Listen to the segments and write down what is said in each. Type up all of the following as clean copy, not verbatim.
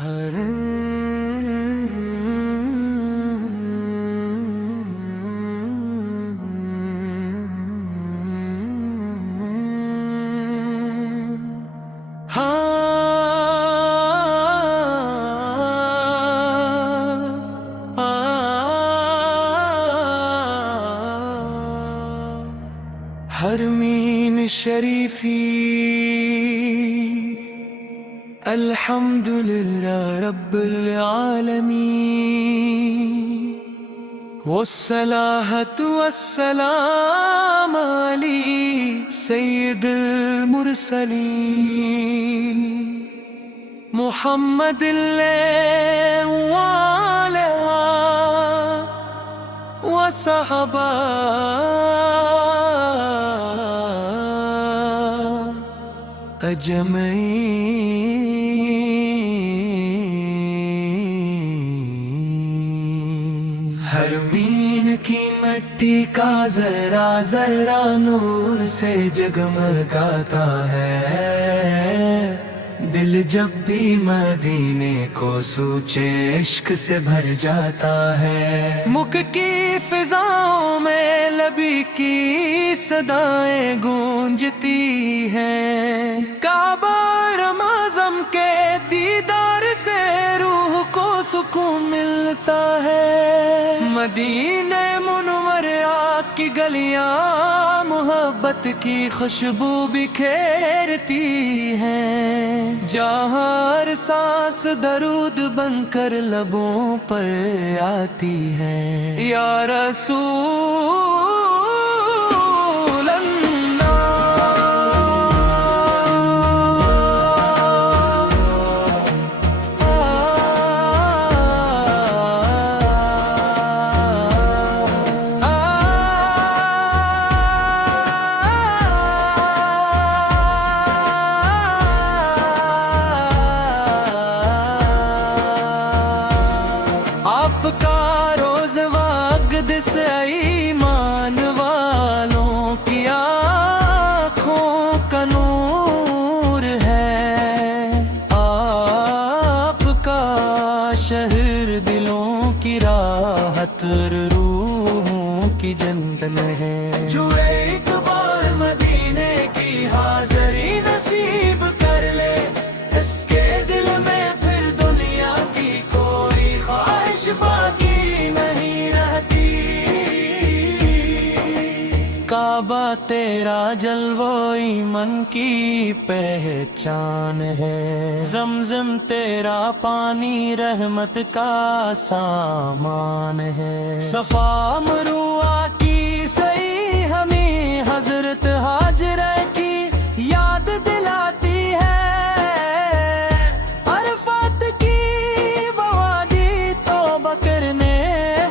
ہر حرمین شریفی الحمدللہ رب العالمین والصلاة والسلام علی سید المرسلین محمد وعلى وصحبہ اجمعین۔ حرمین کی مٹی کا ذرہ ذرہ نور سے جگمگاتا ہے، دل جب بھی مدینے کو سوچے عشق سے بھر جاتا ہے۔ مکھ کی فضاؤں میں لبی کی صدائیں گونجتی ہیں، کعبہ رمضان کے دیدار سے روح کو سکون ملتا ہے۔ مدینہ منورہ کی گلیاں محبت کی خوشبو بکھیرتی ہیں، جہاں ہر سانس درود بن کر لبوں پر آتی ہے۔ یا رسول اللہ، آپ کا روز وقت سے ایمان والوں کی آنکھوں کا نور ہے، آپ کا شہر دلوں کی راحت روحوں کی جنت ہے۔ جو ایک بار مدینے کی حاضری نصیب کر لے، اس کے دل میں پھر دنیا کی کوئی خواہش باقی نہیں رہتی۔ کعبہ تیرا جلوہ ایمان کی پہچان ہے، زمزم تیرا پانی رحمت کا سامان ہے۔ صفا مروہ کی سعی ہمیں حضرت ہاجرہ کی یاد دلاتی ہے، عرفات کی وادی توبہ کرنے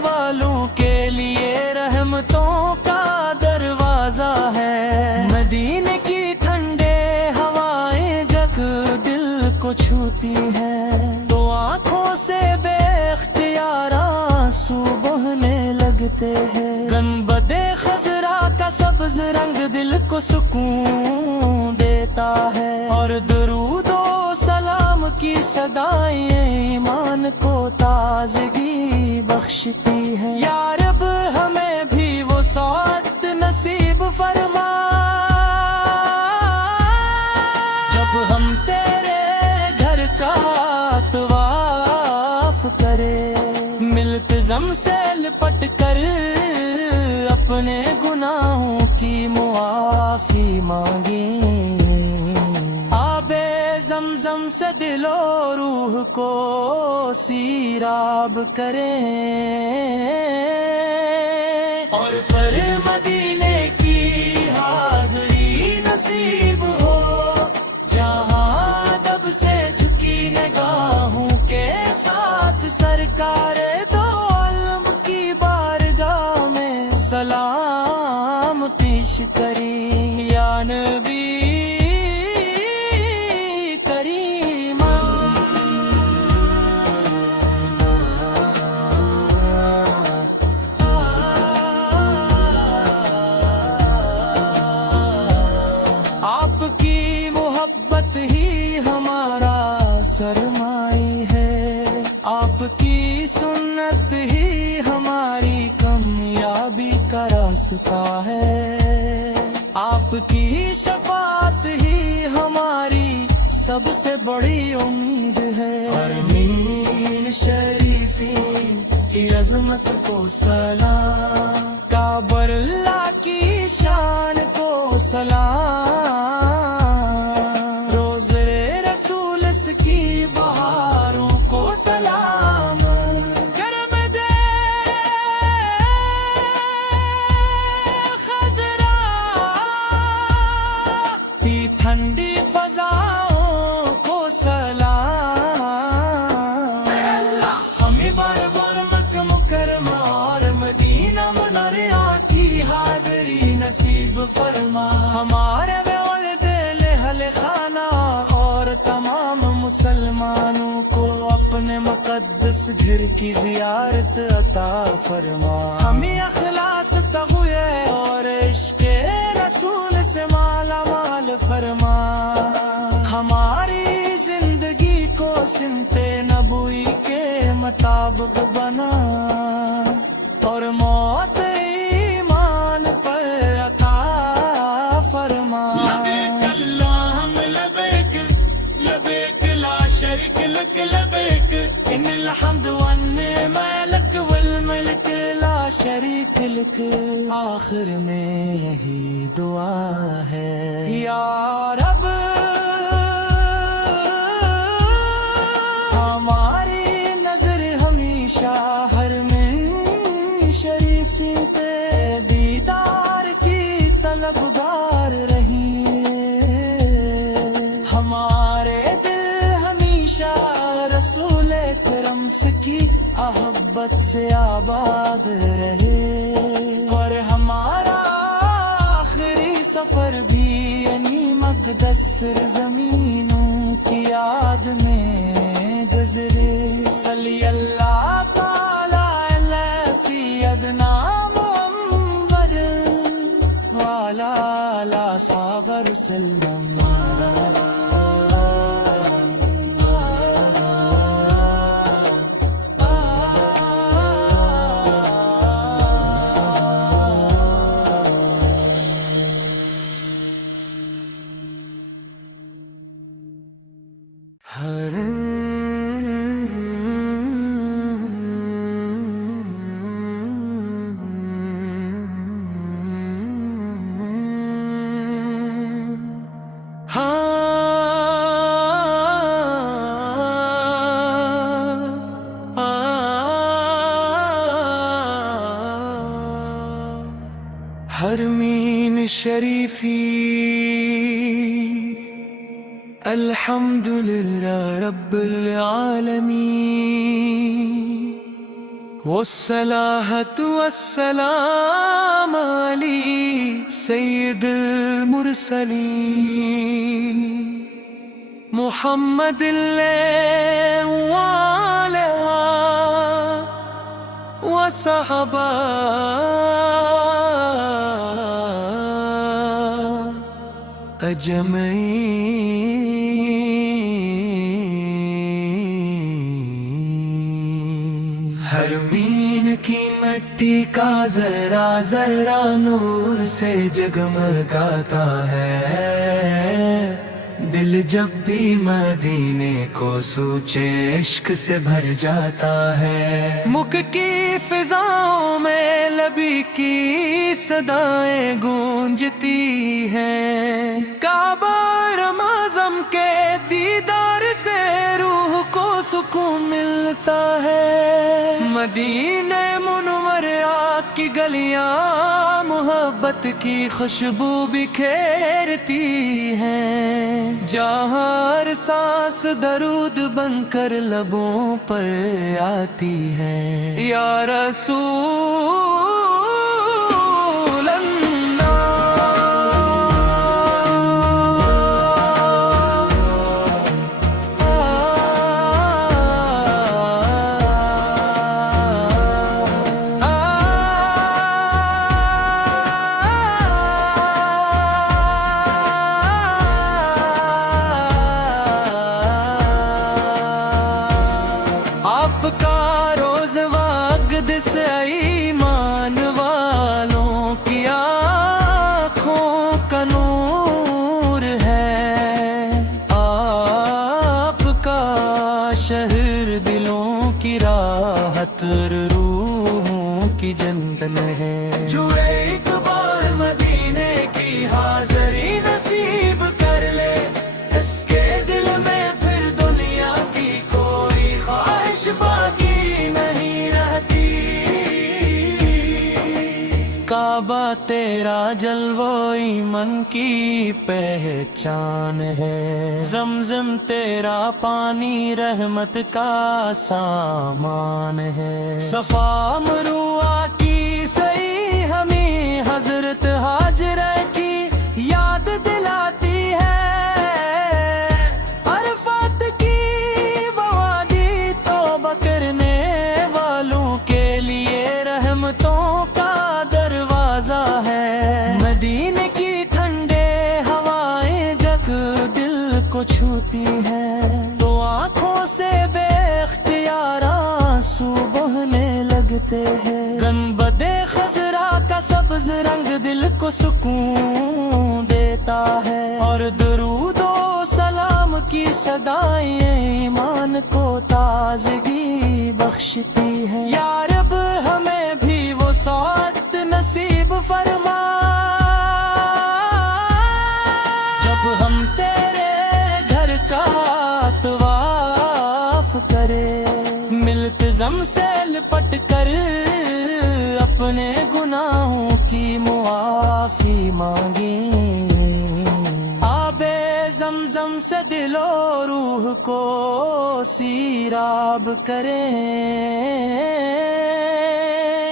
والوں کے لیے رحمتوں کا دروازہ ہے۔ مدینے کی ٹھنڈے ہوائیں جب دل کو چھوتی ہیں، تو آنکھوں سے بے اختیار آنسو بہنے لگتے ہیں۔ گنبد خضرا کا سبز رنگ دل کو سکون دیتا ہے، اور درود و سلام کی صدائیں ایمان کو تازگی بخشتی ہے۔ یا رب ہمیں بھی وہ سعادت نصیب فرما جب ہم تیرے گھر کا طواف کرے، ملتزم سے لپٹ کر اپنے گناہوں کی معافی مانگیں، آب زمزم سے دل و روح کو سیراب کریں، اور پر مدینے کی حاضری نصیب ہو، جہاں دب سے جھکی نگاہوں کے ساتھ سرکار دو عالم کی بارگاہ میں سلام پیش کریں۔ یا نبی کریم، آپ کی سنت ہی ہماری کامیابی کا راستہ ہے، آپ کی شفاعت ہی ہماری سب سے بڑی امید ہے۔ حرمین شریفین کی عظمت کو سلام، کعبۃ اللہ کی شان کو سلام، روزے رسول اس کی بہاروں کو سلام، گرم دے خضرا کی ٹھنڈی فضاؤں کو سلام، ہمیں بار بار مکہ مکرمہ اور مدینہ منورہ کی حاضری نصیب فرما، ہمارے اہل خانہ اور تمام مسلمانوں کو اپنے مقدس گھر کی زیارت عطا فرما، ہمیں اخلاص تقوی اور عشق رسول سے مالا مال فرما، ہماری زندگی کو سمت نبوی کے مطابق بنا، اور موت ایمان پر عطا فرما۔ شریک لک لبیک ان الحمد والنعمہ لک والملک لا شریک لک، آخر میں یہی دعا ہے یا رب ہماری نظر ہمیشہ حرمین شریف پہ دیدار کی طلبگار رہی، ہمارے رسول کرم کی محبت سے آباد رہے، اور ہمارا آخری سفر بھی یعنی مقدس زمینوں کی یاد میں گزرے، صلی اللہ تعالی علی سیدنا محمد وعلی آلہ صحابہ وسلم۔ حرمین شریفی الحمدللہ رب العالمین، والصلاة والسلام علی سید المرسلین، محمد وعلى وصحبہ اجمعین۔ حرمین کی مٹی کا ذرہ ذرہ نور سے جگمگاتا ہے، دل جب بھی مدینے کو سوچے عشق سے بھر جاتا ہے، مکھ کی فضاؤں میں لبی کی صدائیں گونجتی ہیں، کعبہ رمضان کے دیدار سے روح کو سکون ملتا ہے، مدینہ منورہ کی گلیاں محبت کی خوشبو بکھیرتی ہیں، جہاں ہر سانس درود بن کر لبوں پر آتی ہے، یا رسول آپ کا شہر دلوں کی راحت اور روحوں کی جنت ہے، جو ایک بار مدینے کی حاضری نصیب کر لے، اس کے دل میں پھر دنیا کی کوئی خواہش باقی نہیں رہتی۔ کعبہ تیرا جلوہ ایمان کی پہچان ہے، زمزم تیرا پانی رحمت کا سامان ہے، صفا مروہ کی سعی ہمیں حضرت ہاجرہ کی یاد دلاتی ہے، عرفات کی وادی توبہ کرنے والوں کے لیے رحمتوں کا دروازہ ہے، مدینے کی ٹھنڈے ہوائیں جب دل کو چھوتی ہیں تو آنکھوں سے بے اختیار آنسو بہنے لگتے ہیں، گنبد خضرا کا سبز رنگ دل کو سکون دیتا ہے، اور درود و سلام کی صدائیں ایمان کو تازگی بخشتی ہے، یا رب ہمیں بھی وہ سعادت نصیب فرما جب ہم تیرے گھر کا طواف کرے، ملتزم سے لپٹ کر اپنے گناہوں کی معافی مانگیں، آب زمزم سے دل و روح کو سیراب کریں،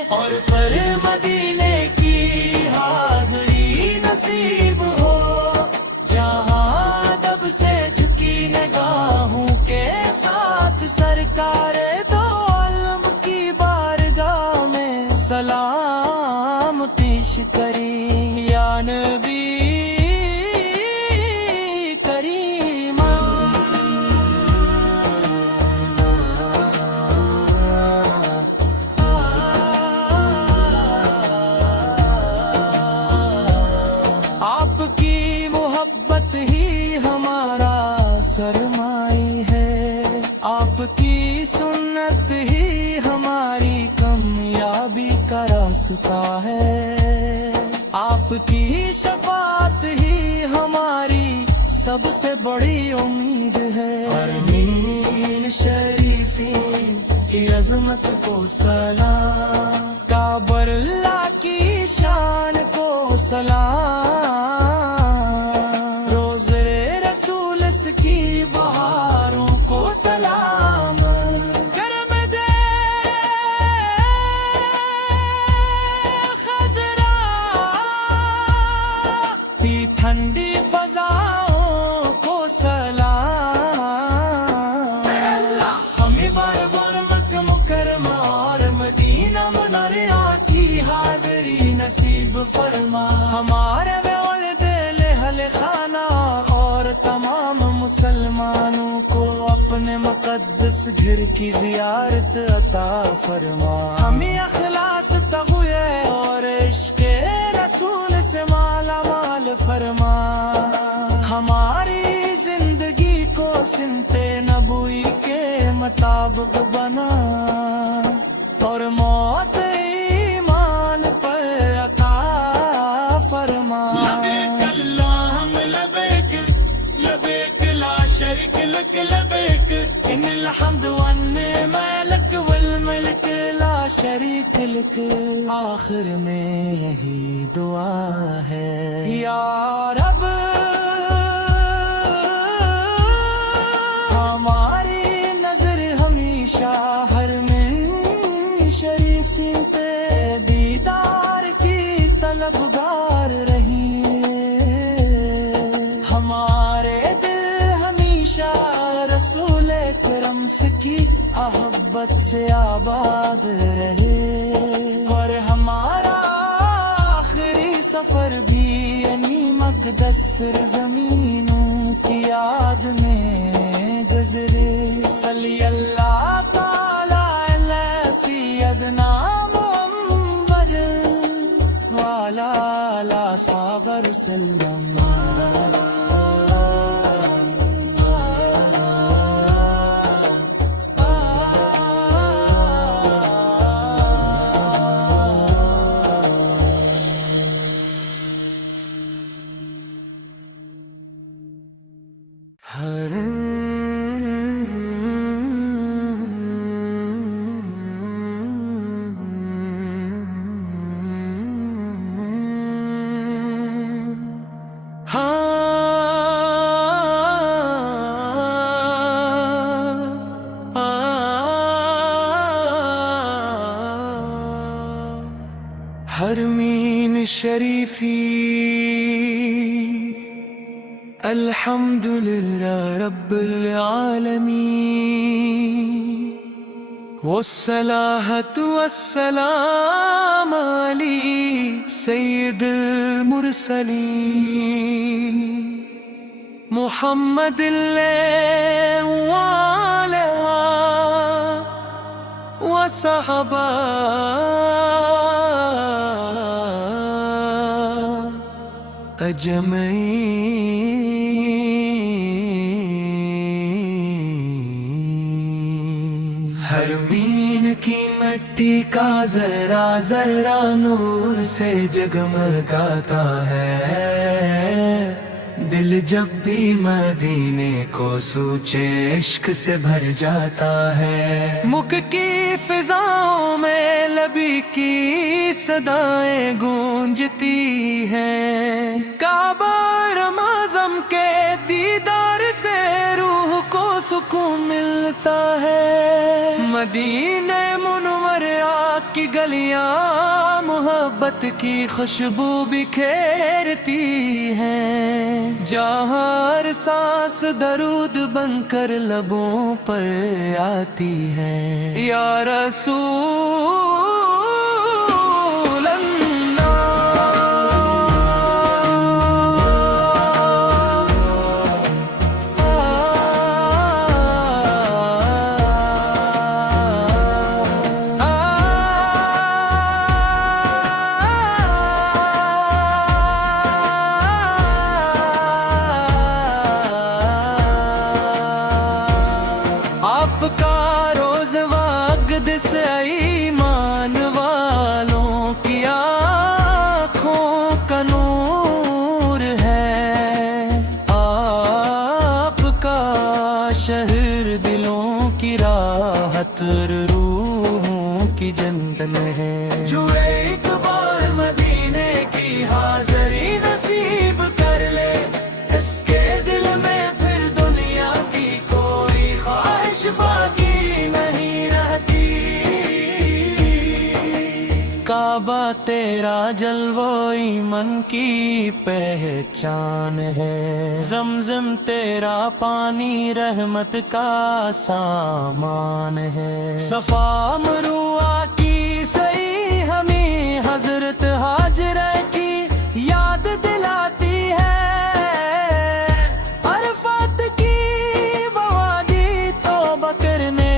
اور پر مدینے کی حاضری نصیب ہو، جہاں دب سے جھکی نگاہوں کے ساتھ سرکار دو عالم کی بارگاہ میں سلام پیش کری، یا نبی کریم۔ آپ کی محبت ہی ہمارا سرمائی ہے، آپ کی سنت ہی ہماری کامیابی کا راستہ ہے، آپ کی شفاعت ہی ہماری سب سے بڑی امید ہے، حرمین شریفین کی عظمت کو سلام، کعبہ اللہ کی شان کو سلام، روزے رسول اس کی بہاروں کو سلام، گرم دے خضرا کی ٹھنڈی فضاؤں کو سلام، ہمیں بار بار مکہ مکرمہ اور مدینہ منورہ کی حاضری نصیب فرما، ہمارے اہل خانہ اور تمام مسلمانوں کو اپنے مقدس گھر کی زیارت عطا فرما، ہمیں اخلاص تقوی اور عشق رسول سے مالا مال فرما، ہماری زندگی کو سمت نبوی کے مطابق بنا، اور موت ایمان پر عطا فرما، لبیک لا شریک لک لبیک، ان الحمد والنعمہ لک والملک لا شریک لک، آخر میں یہی دعا ہے، یا رب ہماری نظر ہمیشہ حرمین شریفین پہ دیدار کی طلبگار رہی، ہمارے دل ہمیشہ رسول کرم کی محبت سے آباد رہے، اور ہمارا آخری سفر بھی یعنی مقدس زمینوں کی یاد میں گزرے، صلی اللہ تعالی علی سیدنا محمد وعلی آلہ صحابہ وسلم۔ حرمین شریفی الحمدللہ رب العالمین والصلاة والسلام علی سید المرسلین محمد وعلى وصحبہ اجمعین۔ حرمین کی مٹی کا ذرہ ذرہ نور سے جگمگاتا ہے، دل جب بھی مدینے کو سوچے عشق سے بھر جاتا ہے۔ مکھ کی فضاؤں میں لبی کی صدائیں گونجتی ہیں، کعبہ رمضان کے دیدار سے روح کو سکون ملتا ہے۔ مدینہ منورہ کی گلیاں محبت کی خوشبو بکھیرتی ہیں، جہاں ہر سانس درود بن کر لبوں پر آتی ہے۔ یا رسول آپ کا روز واقدس ایمان والوں کی آنکھوں کا نور ہے، آپ کا شہر دلوں کی راحت روحوں کی جنت ہے۔ جو ایک بار مدینے کی حاضری نصیب کر لے، اس کے دل میں پھر دنیا کی کوئی خواہش باقی نہیں رہتی۔ کعبہ تیرا جلوہ ایمان کی پہچان ہے، زمزم تیرا پانی رحمت کا سامان ہے۔ صفا مروہ کی صحیح ہمیں حضرت ہاجرہ کی یاد دلاتی ہے، عرفات کی وادی توبہ کرنے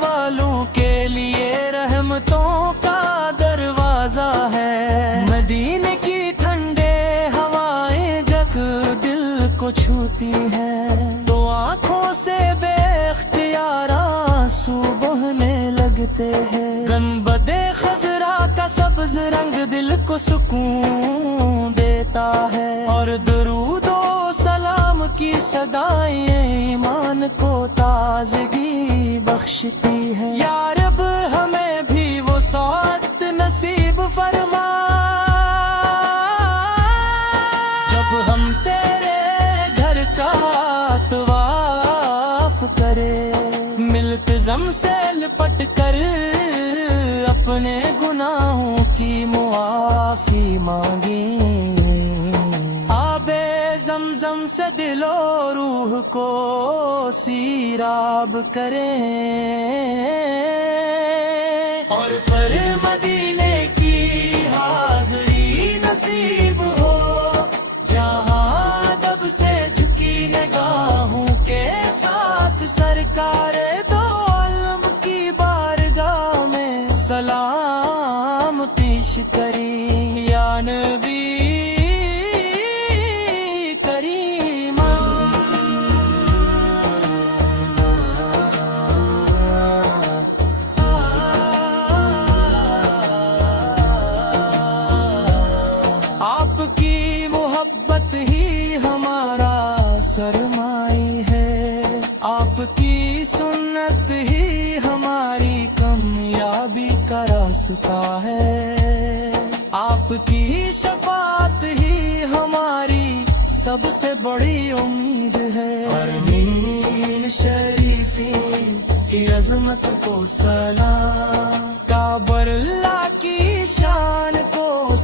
والوں کے لیے رحمتوں کا دروازہ ہے۔ مدینے کی ٹھنڈے ہوائیں جگ دل کو چھوتی ہیں، تو آنکھوں سے بے اختیار آنسو بہنے لگتے ہیں۔ گنبد خضرا کا سبز رنگ دل کو سکون دیتا ہے، اور درود و سلام کی صدائیں ایمان کو تازگی بخشتی ہے۔ یا رب ہمیں بھی وہ سعادت نصیب فرما جب ہم تیرے گھر کا طواف کرے، ملتزم سے لپٹ کر اپنے گناہوں کی معافی مانگیں، آب زمزم سے دل و روح کو سیراب کریں، اور پر مدینے کی حاضری نصیب ہو، جہاں ادب سے جھکی نگاہوں کے ساتھ سرکار دو عالم کی بارگاہ میں سلام پیش کریں۔ یا نبی کریم، آپ کی محبت ہی ہمارا سرمائی ہے، آپ کی سنت ہی ہماری کامیابی کا راستہ ہے، آپ کی شفاعت ہی ہماری سب سے بڑی امید ہے۔ حرمین شریفی کی عظمت کو سلام، کعبہ اللہ کی شان کو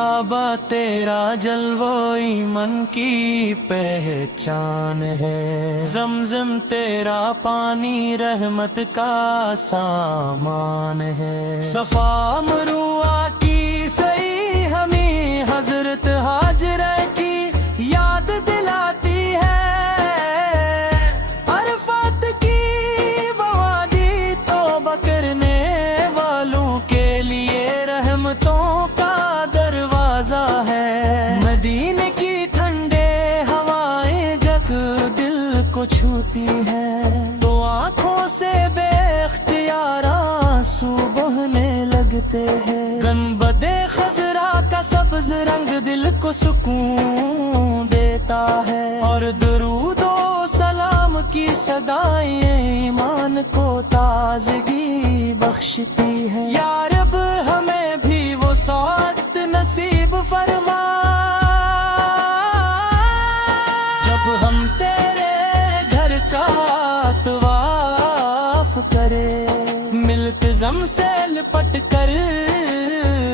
کعبہ تیرا جلوہ ایمن کی پہچان ہے، زمزم تیرا پانی رحمت کا سامان ہے، صفا مروہ کی صحیح ہمیں حضرت ہاجرہ کی یاد دلاتی ہے، عرفات کی وادی توبہ کرنے والوں کے لیے رحمتوں کا دروازہ ہے، مدینے کی ٹھنڈے ہوائیں جب دل کو چھوتی ہیں تو آنکھوں سے بے اختیار آنسو بہنے لگتے ہیں، گنبد خضرا کا سبز رنگ دل کو سکون دیتا ہے، اور درود و سلام کی صدائیں ایمان کو تازگی بخشتی ہے، یا رب ہمیں بھی وہ سعادت نصیب فرما جب ہم تیرے گھر کا طواف کرے، ملتزم سے لپٹ کر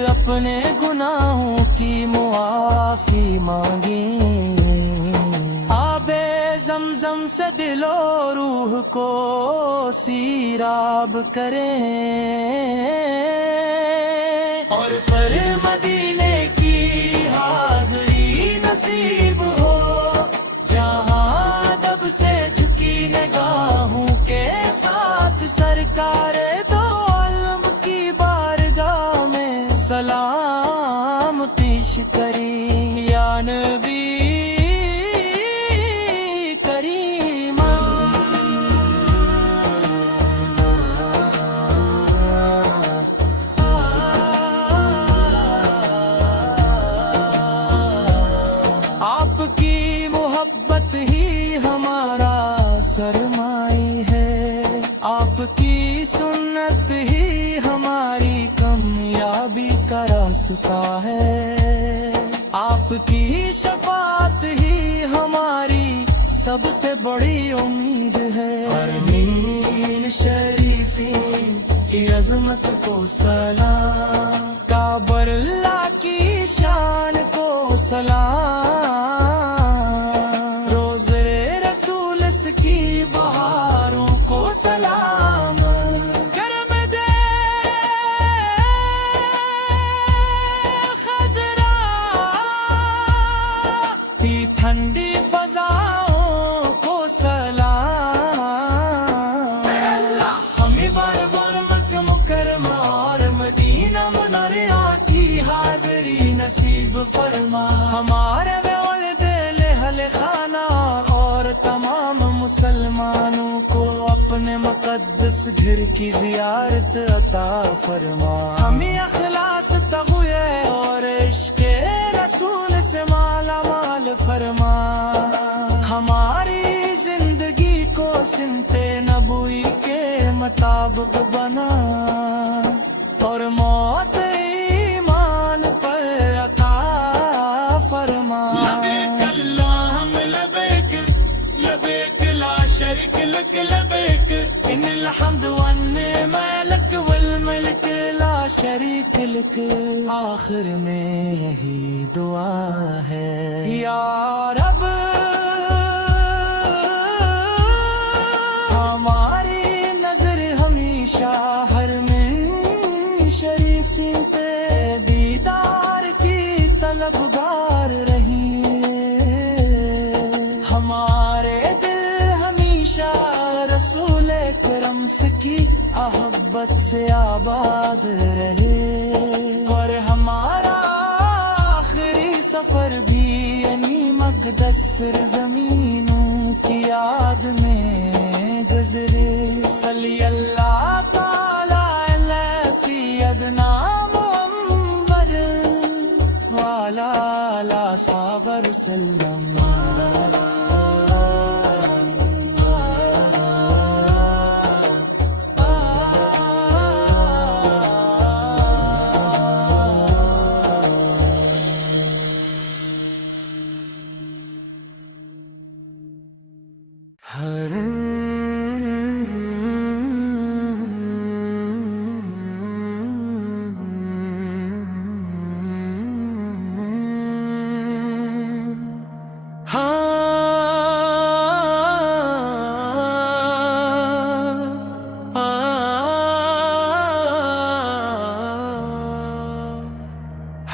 اپنے گناہوں کی معافی مانگیں، آب زمزم سے دل و روح کو سیراب کریں، اور پر مدینے کی حاضری نصیب ہو، جہاں ادب سے جھکی نگاہوں کے ساتھ سرکار دو عالم کی بارگاہ میں سلام پیش کری، یا نبی کریم آپ کی محبت ہی ہمارا سرمائی ہے، آپ کی سنت ہی ہماری کامیابی کا راستہ ہے، آپ کی شفاعت ہی ہماری سب سے بڑی امید ہے، حرمین شریفین کی عظمت کو سلام، کعبہ اللہ کی شان کو سلام، روزے رسول اس کی بہاروں کو سلام، کرم دے خضرا کی ٹھنڈی فضاؤں کو سلام، ہمیں بار بار مکہ مکرمہ اور مدینہ منورہ کی حاضری نصیب فرما، ہمارے والد اہل خانہ اور تمام مسلمانوں کو اپنے مقدس گھر کی زیارت عطا فرما، ہمیں اخلاص تقوی اور عشق رسول سے مالا مال فرما، ہماری زندگی کو سمت نبوی کے مطابق بنا، اور موت ایمان پر عطا فرما، لبیک اللہم لبیک لبیک لا شریک لک لبیک ان الحمد والنعمہ لک والملک لا شریک لک، آخر میں یہی دعا ہے، یا رب ہماری نظر ہمیشہ حرمین شریفین پہ دیدار کی طلبگار رہی، ہمارے دل ہمیشہ رسول کرم سے کی محبت سے آباد رہے، اور ہمارا آخری سفر بھی یعنی مقدس زمینوں کی یاد میں گزرے، صلی اللہ تعالی علی سیدنا محمد وعلی آلہ صحابہ وسلم۔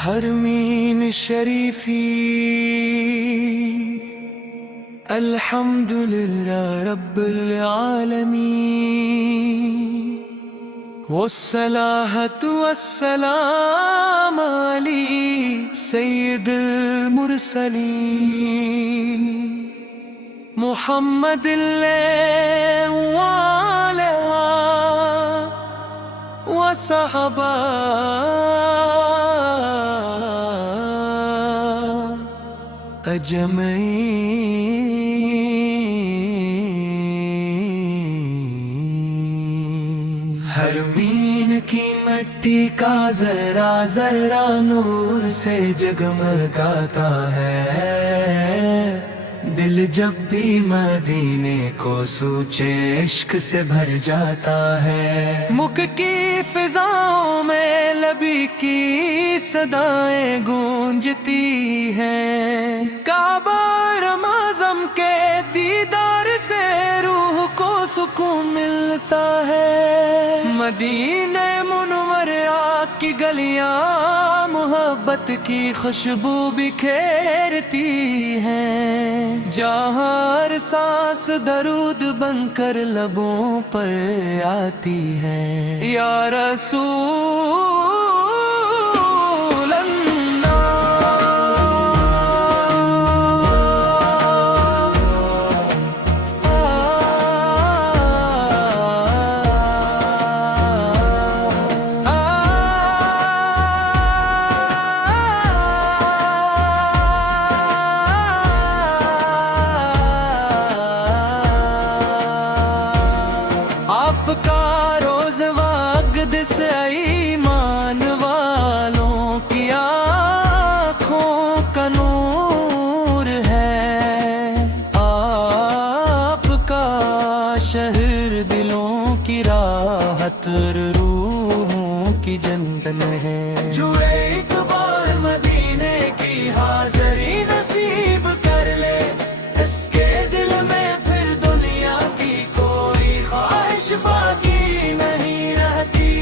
حرمین شریفی الحمدللہ رب العالمین والصلاة والسلام علی سید المرسلین محمد وعلى وصحبہ اجمعین۔ حرمین کی مٹی کا ذرہ ذرہ نور سے جگمگاتا ہے، دل جب بھی مدینے کو سوچے عشق سے بھر جاتا ہے۔ مکھ کی فضاؤں میں لبی کی صدائیں گونجتی ہیں، کعبہ رمضان کے دیدار سے روح کو سکون ملتا ہے۔ مدینہ منورہ کی گلیاں محبت کی خوشبو بکھیرتی ہیں، جہاں ہر سانس درود بن کر لبوں پر آتی ہے۔ یا رسول اللہ آپ کا روز وقت سے ایمان والوں کی آنکھوں کا نور ہے، آپ کا شہر دلوں کی راحت روحوں کی جنت ہے۔ جو ایک بار مدینے کی حاضری نصیب کر لے، اس کے دل میں پھر دنیا کی کوئی خواہش باقی نہیں رہتی۔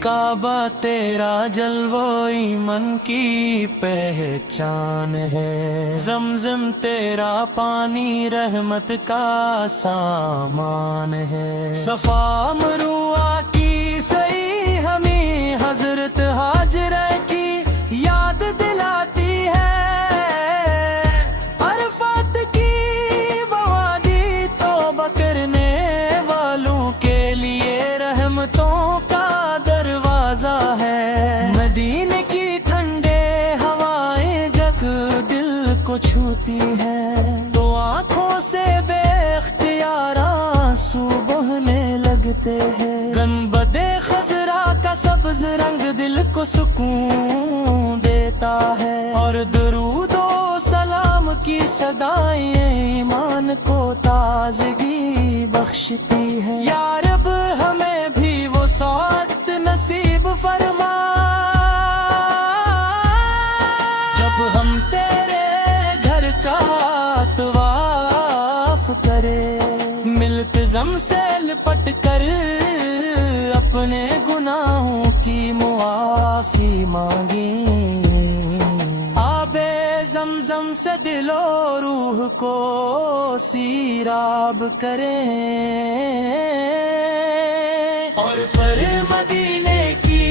کعبہ تیرا جلوہ ایمان کی پہچان ہے، زمزم تیرا پانی رحمت کا سامان ہے۔ صفا مروہ کی سعی ہمیں حضرت ہاجرہ کی یاد دلاتی ہے، عرفات کی وادی توبہ کرنے والوں کے لیے رحمتوں کا دروازہ ہے۔ مدینے کی ٹھنڈے ہوائیں جگ دل کو چھوتی ہیں، تو آنکھوں سے بے اختیار آنسو بہنے لگتے ہیں۔ گنبد خضرا کا سبز رنگ دل کو سکون دیتا ہے، اور درود و سلام کی صدائیں ایمان کو تازگی بخشتی ہے۔ یا رب ہمیں بھی وہ سعادت نصیب فرما جب ہم تیرے گھر کا طواف کرے، ملتزم سے لپٹ کر اپنے گناہوں کی معافی مانگیں، آب زمزم سے دل و روح کو سیراب کریں، اور پر مدینے کی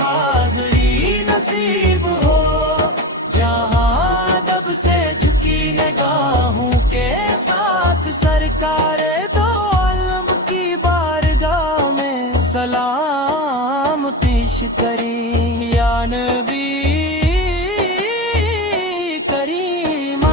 حاضری نصیب ہو، جہاں ادب سے جھکی نگاہوں کے ساتھ سرکار دو عالم کی بارگاہ میں سلام پیش کریں۔ یا نبی کریم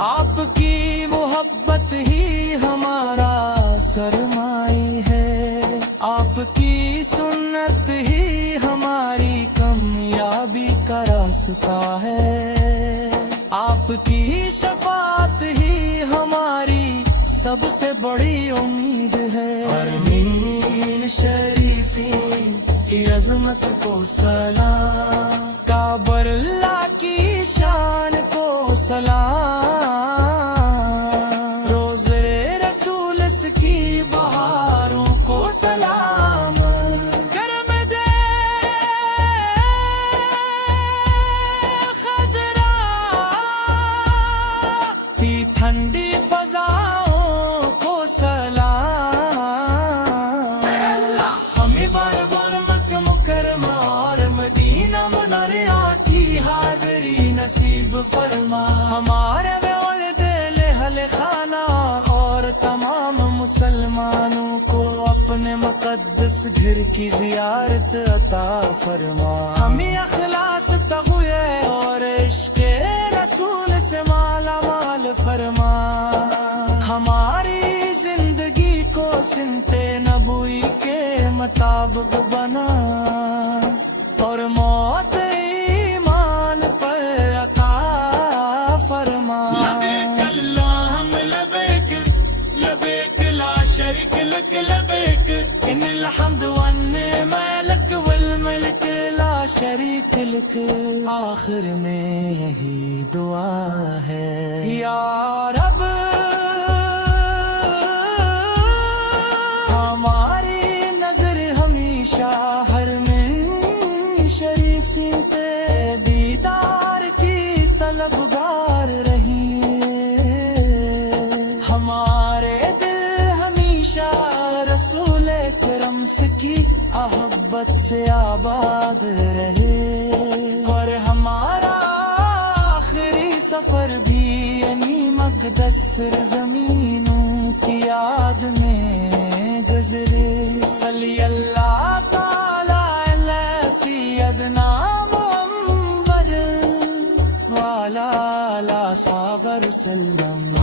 آپ کی محبت ہی ہمارا سرمائی ہے، آپ کی سنت ہی ہماری کامیابی کا راستہ ہے، آپ کی شفاعت ہی ہماری سب سے بڑی امید ہے۔ حرمین شریفی کی عظمت کو سلام، کعبہ اللہ کی شان کو نصیب فرما ہمارے دل اہل خانہ اور تمام مسلمانوں کو اپنے مقدس گھر کی زیارت عطا فرما ہمیں اخلاص تقوی اور عشق رسول سے مالا مال فرما ہماری زندگی کو سنت نبوی کے مطابق بنا اور موت ایمان پر عطا فرما لبیک اللہم لبیک لبیک لا شریک لک لبیک ان الحمد والنعمہ لک والملک لا شریک لک آخر میں یہی دعا ہے یا رب ہماری نظر ہمیشہ حرمین شریف پہ دیدار کی طلبگار رہی ہمارے دل ہمیشہ رسول کرم کی محبت سے آباد رہے اور ہمارا آخری سفر بھی یعنی مقدس زمینوں کی یاد میں گزرے صلی اللہ تعالی علی سیدنا محمد وعلی آلہ صحابہ وسلم